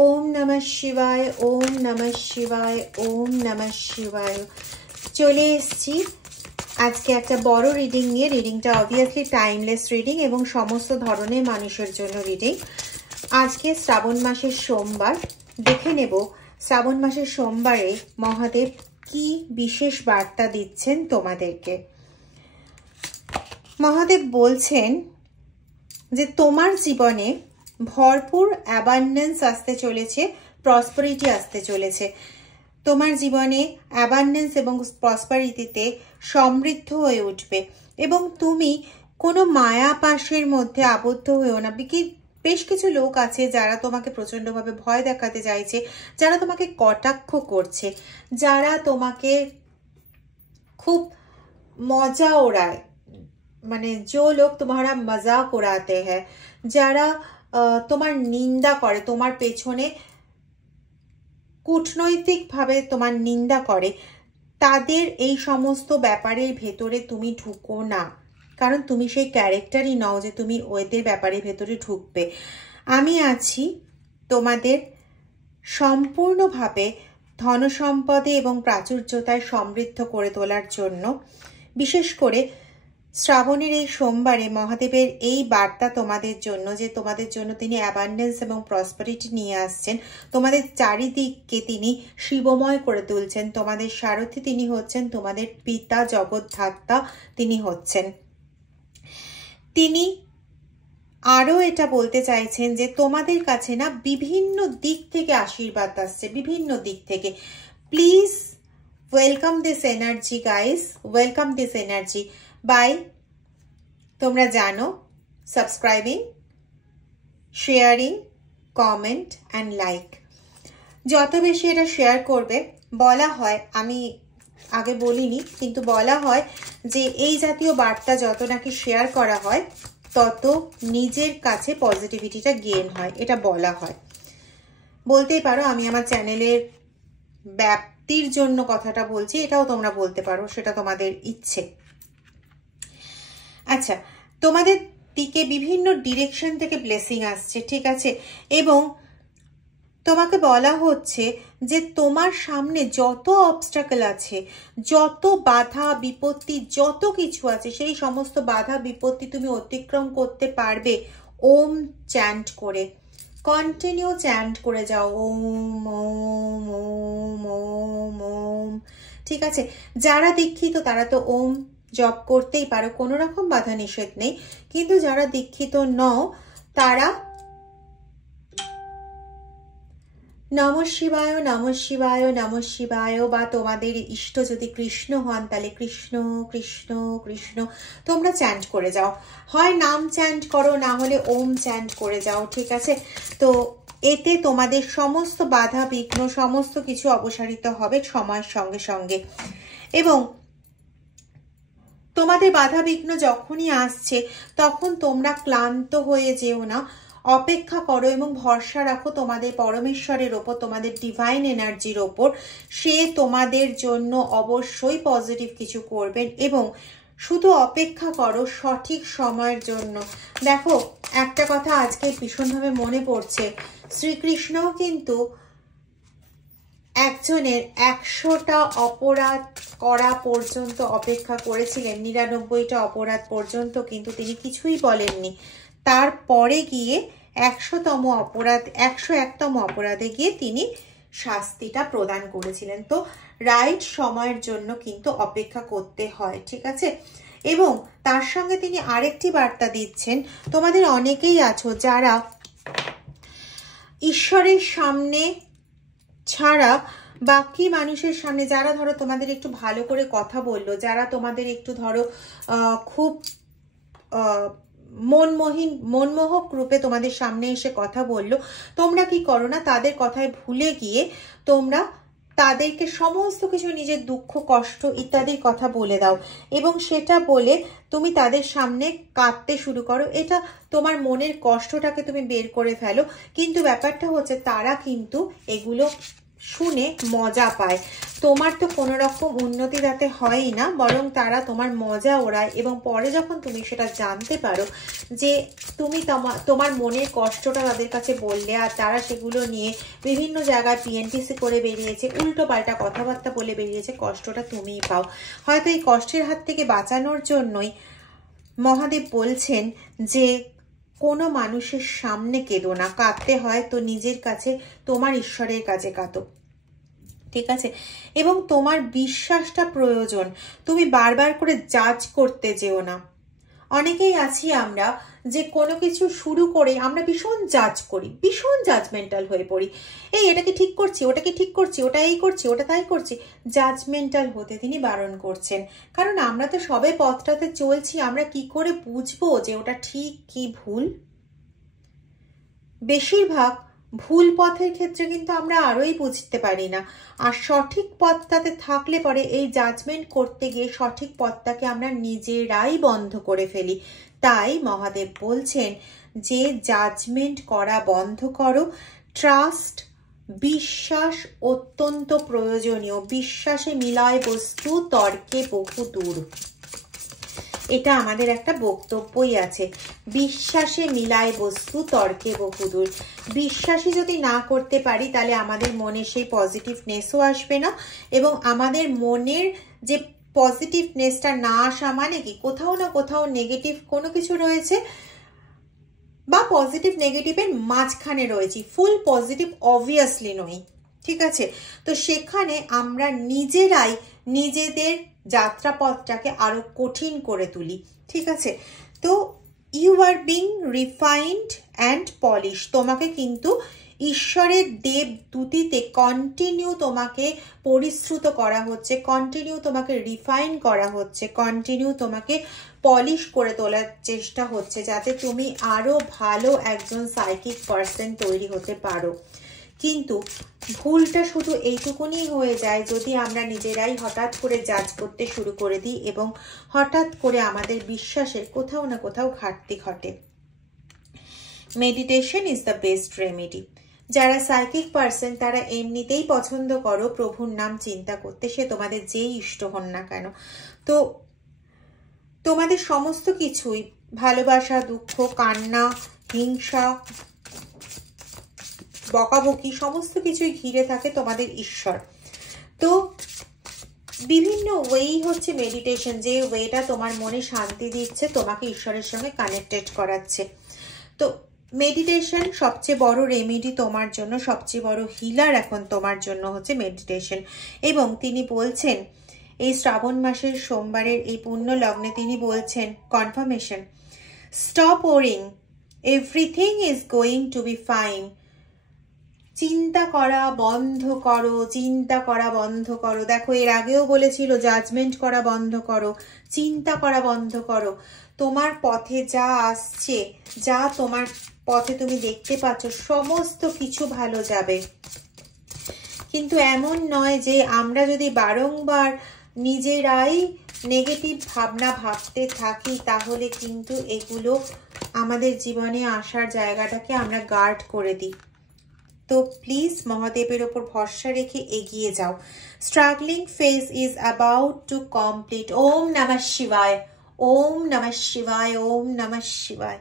ओम नमः शिवाय, ओम नमः शिवाय, ओम नमः शिवाय। चले एसेছি আজকে একটা বড় রিডিং নিয়ে। রিডিংটা অবভিয়াসলি টাইমলেস রিডিং এবং সমস্ত ধরনের মানুষের জন্য রিডিং। আজকে শ্রাবণ মাসের সোমবার। দেখে নেব শ্রাবণ মাসের সোমবারে মহাদেব কি বিশেষ বার্তা দিচ্ছেন তোমাদেরকে। মহাদেব বলছেন যে তোমার জীবনে ভরপুর অ্যাবান্ডেন্স আসতে চলেছে, প্রসপারিটি আসতে চলেছে। তোমার জীবনে অ্যাবান্ডেন্স এবং প্রসপারিটিতে সমৃদ্ধ হয়ে উঠবে এবং তুমি কোনো মায়া পাশের মধ্যে আবদ্ধ হয়েও না। বেশ কিছু লোক আছে যারা তোমাকে প্রচণ্ডভাবে ভয় দেখাতে চাইছে, যারা তোমাকে কটাক্ষ করছে, যারা তোমাকে খুব মজা ওড়ায়, মানে যে লোক তোমারা মজাক ওড়াতে হ্যাঁ, যারা তোমার নিন্দা করে, তোমার পেছনে কূটনৈতিকভাবে তোমার নিন্দা করে, তাদের এই সমস্ত ব্যাপারের ভেতরে তুমি ঢুকো না, কারণ তুমি সেই ক্যারেক্টারই নও যে তুমি ওদের ব্যাপারের ভেতরে ঢুকবে। আমি আছি তোমাদের সম্পূর্ণভাবে ধনসম্পদে এবং প্রাচুর্যতায় সমৃদ্ধ করে তোলার জন্য। বিশেষ করে শ্রাবণের এই সোমবারে মহাদেবের এই বার্তা তোমাদের জন্য যে তোমাদের জন্য তিনি অ্যাবান্ডেন্স এবং প্রসপারিটি নিয়ে আসছেন। তোমাদের চারিদিককে তিনি শিবময় করে তুলছেন। তোমাদের সারথি তিনি হচ্ছেন, তোমাদের পিতা জগৎধাত্তা তিনি হচ্ছেন। তিনি আরও এটা বলতে চাইছেন যে তোমাদের কাছে না বিভিন্ন দিক থেকে আশীর্বাদ আসছে, বিভিন্ন দিক থেকে। Please welcome this energy guys, welcome this energy bye, তোমরা জানো, subscribing, sharing, comment and like. যত বেশি এটা শেয়ার করবে, বলা হয়, আমি আগে বলিনি কিন্তু বলা হয় যে এই জাতীয় বার্তা যত নাকি শেয়ার করা হয় তত নিজের কাছে পজিটিভিটিটা গেইন হয়, এটা বলা হয়। বলতেই পারো আমি আমার চ্যানেলের ব্যাপ্তির জন্য কথাটা বলছি, এটাও তোমরা বলতে পারো, সেটা তোমাদের ইচ্ছে। আচ্ছা, তোমাদের দিকে বিভিন্ন ডিরেকশন থেকে ব্লেসিং আসছে, ঠিক আছে? এবং তোমাকে বলা হচ্ছে যে তোমার সামনে যত অবস্ট্রাকল আছে, যত বাধা বিপত্তি, যত কিছু আছে, সেই সমস্ত বাধা বিপত্তি তুমি অতিক্রম করতে পারবে ওম চ্যান্ট করে। কন্টিনিউ চ্যান্ট করে যাও ওম ওম ওম ওম ওম, ঠিক আছে? যারা দীক্ষিত তারা তো ওম জপ করতেই পারো, কোনো রকম বাধা নিষেধ নেই। কিন্তু যারা দীক্ষিত নও তারা নমঃ শিবায়, নমঃ শিবায়, নমঃ শিবায়, বা তোমাদের ইষ্ট যদি কৃষ্ণ হন তাহলে কৃষ্ণ কৃষ্ণ কৃষ্ণ তোমরা চ্যান্ট করে যাও। হয় নাম চ্যান্ট করো, না হলে ওম চ্যান্ট করে যাও, ঠিক আছে? তো এতে তোমাদের সমস্ত বাধা বিঘ্ন সমস্ত কিছু অপসারিত হবে সময়ের সঙ্গে সঙ্গে। এবং তোমাদের বাধা বিঘ্ন যখনই আসছে তখন তোমরা ক্লান্ত হয়ে যেও না, অপেক্ষা করো এবং ভরসা রাখো তোমাদের পরমেশ্বরের ওপর, তোমাদের ডিভাইন এনার্জির ওপর। সে তোমাদের জন্য অবশ্যই পজিটিভ কিছু করবেন এবং শুধু অপেক্ষা করো সঠিক সময়ের জন্য। দেখো, একটা কথা আজকে ভীষণভাবে মনে পড়ছে, শ্রীকৃষ্ণও কিন্তু একজনের 100টা অপরাধ করা পর্যন্ত অপেক্ষা করেছিলেন, 99টা অপরাধ পর্যন্ত কিন্তু তিনি কিছুই বলেননি। তারপরে গিয়ে 100তম অপরাধ, 101তম অপরাধে গিয়ে তিনি শাস্তিটা প্রদান করেছিলেন। তো রাইট সময়ের জন্য কিন্তু অপেক্ষা করতে হয়, ঠিক আছে? এবং তার সঙ্গে তিনি আরেকটি বার্তা দিচ্ছেন, তোমাদের অনেকেই আছো যারা ঈশ্বরের সামনে ছাড়া বাকি মানুষের সামনে, যারা ধরো তোমাদের একটু ভালো করে কথা বললো, যারা তোমাদের একটু ধরো খুব মনমোহক রূপে তোমাদের সামনে এসে কথা বললো, তোমরা কি করো না, তাদের কথায় ভুলে গিয়ে তোমরা তাদেরকে সমস্ত কিছু নিজের দুঃখ কষ্ট ইত্যাদির কথা বলে দাও এবং সেটা বলে তুমি তাদের সামনে কাঁদতে শুরু করো। এটা তোমার মনের কষ্টটাকে তুমি বের করে ফেলো, কিন্তু ব্যাপারটা হচ্ছে তারা কিন্তু এগুলো শুনে মজা পায়। তোমার তো কোনো রকম উন্নতি তাতে হয়ই না, বরং তারা তোমার মজা ওড়ায়। এবং পরে যখন তুমি সেটা জানতে পারো যে তুমি তোমার মনের কষ্টটা তাদের কাছে বললে, আর তারা সেগুলো নিয়ে বিভিন্ন জায়গায় পিএনপিসি করে বেরিয়েছে, উল্টো পাল্টা কথাবার্তা বলে বেরিয়েছে, কষ্টটা তুমিই পাও। হয়তো এই কষ্টের হাত থেকে বাঁচানোর জন্যই মহাদেব বলছেন যে কোনো মানুষের সামনে কেঁদো না, কাঁদতে হয় তো নিজের কাছে, তোমার ঈশ্বরের কাছে কাঁদো, ঠিক আছে? এবং তোমার বিশ্বাসটা প্রয়োজন, তুমি বারবার করে জাজ করতে যেও না। অনেকেই আছি আমরা যে কোনো কিছু শুরু করে আমরা ভীষণ জাজ করি, ভীষণ জাজমেন্টাল হয়ে পড়ি। এই এটাকে ঠিক করছি, ওটাকে ঠিক করছি, ওটা এই করছি, ওটা তাই করছি। জাজমেন্টাল হতে তিনি বারণ করছেন, কারণ আমরা তো সবে পথটাতে চলছি, আমরা কি করে বুঝবো যে ওটা ঠিক কি ভুল? বেশিরভাগ ভুল পথের ক্ষেত্রে কিন্তু আমরা আরোই বুঝতে পারি না। আর সঠিক পথটাতে থাকলে পরে এই জাজমেন্ট করতে গিয়ে সঠিক পথটাকে আমরা নিজেরাই বন্ধ করে ফেলি। তাই মহাদেব বলছেন যে জাজমেন্ট করা বন্ধ করো। ট্রাস্ট, বিশ্বাস অত্যন্ত প্রয়োজনীয়। বিশ্বাসে মিলায় বস্তু, তর্কে বহু দূর। এটা আমাদের একটা বক্তব্যই আছে, বিশ্বাসে মিলায় বস্তু, তর্কে বহুদূর। বিশ্বাসই যদি না করতে পারি তাহলে আমাদের মনে সেই পজিটিভনেসও আসবে না, এবং আমাদের মনের যে পজিটিভনেসটা না আসা মানে কি কোথাও না কোথাও নেগেটিভ কোনো কিছু রয়েছে, বা পজিটিভ নেগেটিভের মাঝখানে রয়েছি, ফুল পজিটিভ অবভিয়াসলি নই, ঠিক আছে? তো সেখানে আমরা নিজেরাই নিজেদের যাত্রাপথটাকে আরো কঠিন করে তুলি, ঠিক আছে? তো you are being refined and polish. তোমাকে কিন্তু ঈশ্বরের দেব দূতিতে কন্টিনিউ তোমাকে পরিশ্রুত করা হচ্ছে, কন্টিনিউ তোমাকে রিফাইন করা হচ্ছে, কন্টিনিউ তোমাকে পলিশ করে তোলার চেষ্টা হচ্ছে, যাতে তুমি আরো ভালো একজন সাইকিক পার্সন তৈরি হতে পারো। কিন্তু ভুলটা শুধু এইটুকুনি হয়ে যায় যদি আমরা নিজেরাই হঠাৎ করে জাজ করতে শুরু করে দিই এবং হঠাৎ করে আমাদের বিশ্বাসের কোথাও না কোথাও ঘাটতি ঘটে। Meditation is the best remedy. যারা সাইকিক পার্সন তারা এমনিতেই পছন্দ করো প্রভুর নাম চিন্তা করতে, সে তোমাদের যেই ইষ্ট হন না কেন। তো তোমাদের সমস্ত কিছুই, ভালোবাসা, দুঃখ, কান্না, হিংসা, বকাবকি, সমস্ত কিছুই ঘিরে থাকে তোমাদের ঈশ্বর। তো বিভিন্ন ওয়েই হচ্ছে মেডিটেশন, যে ওয়েটা তোমার মনে শান্তি দিচ্ছে, তোমাকে ঈশ্বরের সঙ্গে কানেক্টেড করাচ্ছে। তো মেডিটেশন সবচেয়ে বড় রেমেডি তোমার জন্য, সবচেয়ে বড় হিলার এখন তোমার জন্য হচ্ছে মেডিটেশন। এবং তিনি বলছেন এই শ্রাবণ মাসের সোমবারের এই পুণ্য লগ্নে তিনি বলছেন confirmation, stop worrying, everything is going to be fine. চিন্তা করা বন্ধ করো, চিন্তা করা বন্ধ করো। দেখো এর আগেও বলেছিল জাজমেন্ট করা বন্ধ করো, চিন্তা করা বন্ধ করো। তোমার পথে যা আসছে, যা তোমার পথে তুমি দেখতে পাচ্ছ, সমস্ত কিছু ভালো যাবে। কিন্তু এমন নয় যে আমরা যদি বারংবার নিজেরাই নেগেটিভ ভাবনা ভাবতে থাকি তাহলে কিন্তু এগুলো আমাদের জীবনে আসার জায়গাটাকে আমরা গার্ড করে দিই। তো প্লিজ মহাদেবের ওপর ভরসা রেখে এগিয়ে যাও। Struggling phase is about to complete. ওম নমঃ শিবায়, ওম নমঃ শিবায়, ওম নমঃ শিবায়।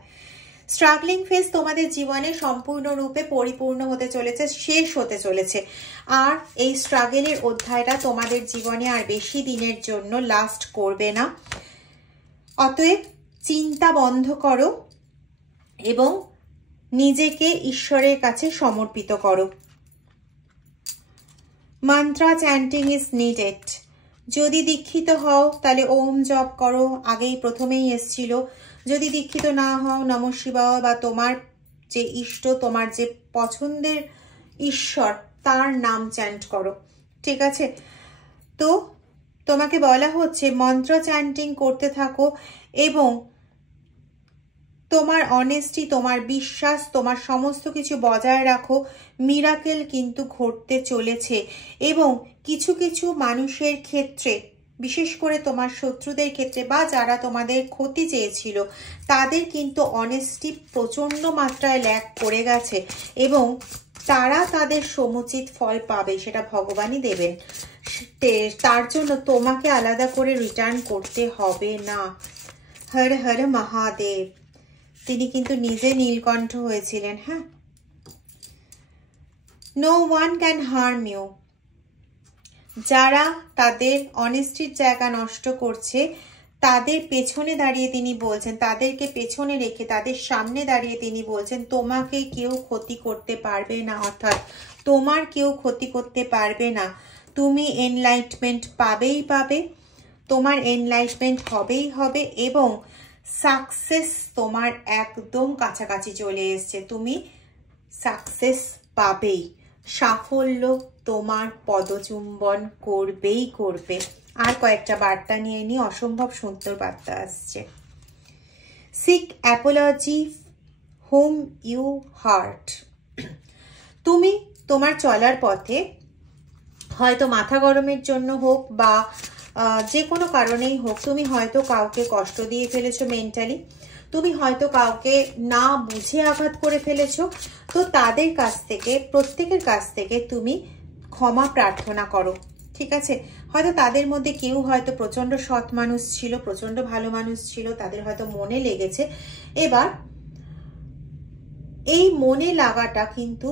স্ট্রাগলিং ফেজ তোমাদের জীবনে সম্পূর্ণরূপে পরিপূর্ণ হতে চলেছে, শেষ হতে চলেছে। আর এই স্ট্রাগলের অধ্যায়টা তোমাদের জীবনে আর বেশি দিনের জন্য লাস্ট করবে না। অতএব চিন্তা বন্ধ করো এবং নিজেকে ঈশ্বরের কাছে সমর্পিত করো। Mantra chanting is needed. যদি দীক্ষিত হও তাহলে ওম জপ করো, আগেই প্রথমেই এসছিল। যদি দীক্ষিত না হও, নমঃ শিবায় বা তোমার যে ইষ্ট, তোমার যে পছন্দের ঈশ্বর তার নাম চ্যান্ট করো, ঠিক আছে? তো তোমাকে বলা হচ্ছে মন্ত্র চ্যান্টিং করতে থাকো এবং তোমার অনেস্টি, তোমার বিশ্বাস, তোমার সমস্ত কিছু বজায় রাখো। মিরাকেল কিন্তু ঘটতে চলেছে এবং কিছু কিছু মানুষের ক্ষেত্রে, বিশেষ করে তোমার শত্রুদের ক্ষেত্রে বা যারা তোমাদের ক্ষতি চেয়েছিল, তাদের কিন্তু অনেস্টি প্রচণ্ড মাত্রায় ল্যাক করে গেছে এবং তারা তাদের সমুচিত ফল পাবে, সেটা ভগবানই দেবেন। তার জন্য তোমাকে আলাদা করে রিটার্ন করতে হবে না। হর হর মহাদেব। তিনি কিন্তু নিজে নীলকণ্ঠ হয়েছিলেন। হ্যাঁ, no one can harm you. যারা তাদের অনেস্টির জায়গা নষ্ট করছে তাদের পেছনে দাঁড়িয়ে তিনি বলছেন, তাদেরকে পেছনে রেখে তাদের সামনে দাঁড়িয়ে তিনি বলছেন তোমাকে কেউ ক্ষতি করতে পারবে না, অর্থাৎ তোমার কেউ ক্ষতি করতে পারবে না। তুমি এনলাইটমেন্ট পাবেই পাবে, তোমার এনলাইটমেন্ট হবেই হবে, এবং সাকসেস তোমার একদম কাছাকাছি চলে এসছে। তুমি সাকসেস পাবেই, সাফল্য তোমার পদচুম্বন করবেই করবে। আর কয়েকটা বার্তা নিয়ে নিয়ে অসম্ভব সুন্দর বার্তা আসছে। Seek apology whom you hurt. তুমি তোমার চলার পথে হয়তো মাথা গরমের জন্য হোক বা যে কোনো কারণেই হোক, তুমি হয়তো কাউকে কষ্ট দিয়ে ফেলেছো মেন্টালি, তুমি হয়তো কাউকে না বুঝে আঘাত করে ফেলেছো। তো তাদের কাছ থেকে, প্রত্যেকের কাছ থেকে তুমি ক্ষমা প্রার্থনা করো, ঠিক আছে? হয়তো তাদের মধ্যে কেউ হয়তো প্রচন্ড সৎ মানুষ ছিল, প্রচন্ড ভালো মানুষ ছিল, তাদের হয়তো মনে লেগেছে। এবার এই মনে লাগাটা কিন্তু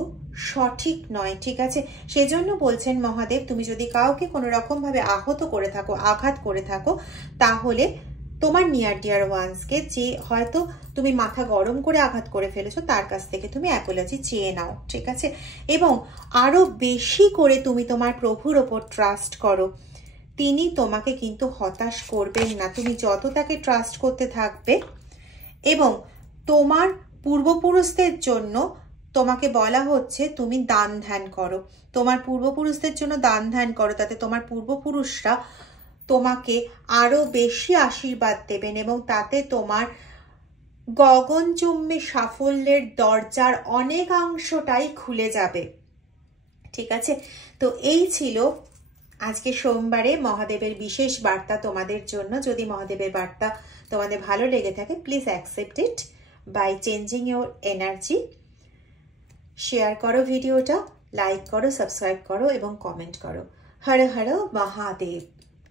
সঠিক নয়, ঠিক আছে? সেজন্য বলছেন মহাদেব, তুমি যদি কাউকে কোনো রকম ভাবে আহত করে থাকো, আঘাত করে থাকো, তাহলে তোমার নিয়ার ডিয়ার ওয়ান্সকে, যে হয়তো তুমি মাথা গরম করে আঘাত করে ফেলেছো, তার কাছ থেকে তুমি অ্যাপোলজি চেয়ে নাও, ঠিক আছে? এবং আরো বেশি করে তুমি তোমার প্রভুর ওপর ট্রাস্ট করো। তিনি তোমাকে কিন্তু হতাশ করবেন না। তুমি যত তাকে ট্রাস্ট করতে থাকবে, এবং তোমার পূর্বপুরুষদের জন্য তোমাকে বলা হচ্ছে তুমি দান ধ্যান করো, তোমার পূর্বপুরুষদের জন্য দান ধ্যান করো, তাতে তোমার পূর্বপুরুষরা তোমাকে আরো বেশি আশীর্বাদ দেবেন, এবং তাতে তোমার গগনচুম্বী সাফল্যের দরজার অনেকাংশটাই খুলে যাবে, ঠিক আছে? তো এই ছিল আজকে সোমবারে মহাদেবের বিশেষ বার্তা তোমাদের জন্য। যদি মহাদেবের বার্তা তোমাদের ভালো লেগে থাকে, please accept it by changing your energy. Share করো ভিডিওটা, লাইক করো, সাবস্ক্রাইব করো এবং কমেন্ট করো। হর হর মহাদেব।